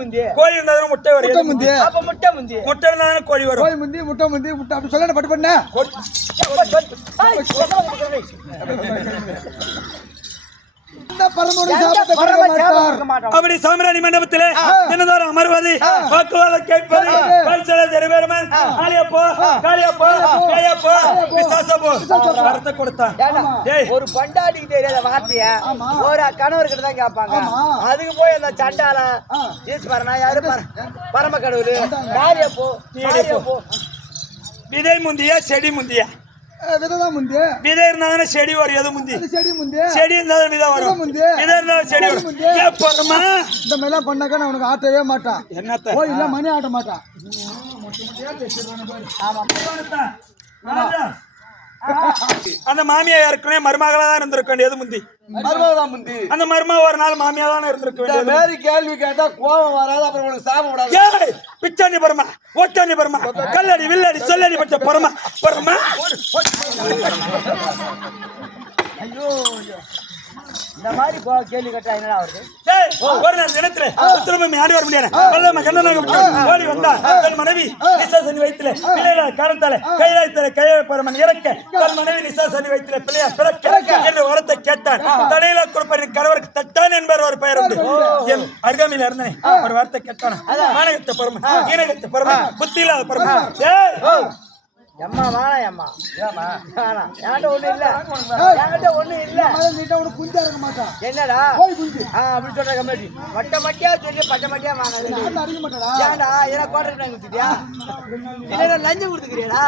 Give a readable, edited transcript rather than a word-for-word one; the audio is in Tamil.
முந்தி கோழி இருந்தாலும் முட்டை வரும். முட்டை முந்தி. அப்ப முட்டை முந்தி. முட்டை இருந்தாலும் கோழி வரும். கோழி முந்தி முட்டை முந்தி முட்டை அப்படி சொல்ல பட்டு பண்ண. அப்படி சாம்ராணி மண்டபத்திலே தினந்தோறும் அமர்வது, வாக்குவாதம் கேட்பது, பரிசல தெரிவேறுமன், ஆலியப்போ, காளியப்போ, பேயப்போ, பிசாசப்போ வரத்தை கொடுத்தான். ஒரு பண்டாடிக்கு தெரியாத வார்த்தைய ஒரு கணவர்கிட்ட தான் கேட்பாங்க. அதுக்கு போய் அந்த சண்டால ஈஸ்வரனா யாரு பரம கடவுள் காளியப்போ, விதை முந்தியா செடி முந்தியா? விதைதான் முந்தி. விதை இருந்தாலும் செடி வரும். எது முந்தி? செடி முந்தி. செடி இருந்தாலும் விதை வரும். விதை இருந்தாலும் செடி வரும். ஏப்பறமா இந்த மாதிரிலாம் பண்ணாக்க நான் உனக்கு ஆட்டவே மாட்டான். என்னத்த ஓ இல்ல மணி ஆட்ட மாட்டான். அந்த மாமியா ஏற்கனவே மருமகளா தான் இருந்திருக்க வேண்டியது முந்தி. மருமகதான் முந்தி. அந்த மருமா ஒரு நாள் மாமியா தான் இருந்திருக்க வேண்டியது. வேற கேள்வி கேட்டா கோபம் வராது, அப்புறம் உனக்கு சாபம் விடாது. பிச்சாணி பரமா, ஓட்டாணி பரமா, கல்லடி வில்லடி சொல்லடி பச்ச பரமா பரமா. ஐயோ இந்த மாதிரி கேள்வி கேட்டா என்னடா வருது? ஒரு நாள் தினத்துல திரும்ப ஆடி வர முடியாது. ஓடி வந்தா தன் மனைவி நிசாசனி வயிற்றுல பிள்ளைகள காரணத்தால கையில கையை பரமன் இறக்க தன் மனைவி நிசாசனி வயிற்றுல பிள்ளையா பிறக்க என்று வரத்தை கேட்டான். தடையில கொடுப்பரின் கணவருக்கு தட்டான் என்பவர் ஒரு பெயர் உண்டு. என் அருகாமையில இருந்தேன் ஒரு வார்த்தை கேட்டான. மானகத்தை பரமன், ஈனகத்தை பரமன், புத்தி இல்லாத பரமன். அம்மா வாழா அம்மா என்கிட்ட ஒண்ணு இல்ல, என்கிட்ட ஒண்ணு இல்ல. குஞ்சா இருக்க மாட்டான். என்னடா அப்படி சொல்ற கம்மிட்டி மட்ட மட்டியா சொல்லி பட்ட மட்டியா வாங்க. அடிக்க மாட்டாடா. ஏன்டா ஏன்னா கோட்டை கொடுத்துட்டியா இல்ல லஞ்சம் கொடுத்துக்கிறியாடா?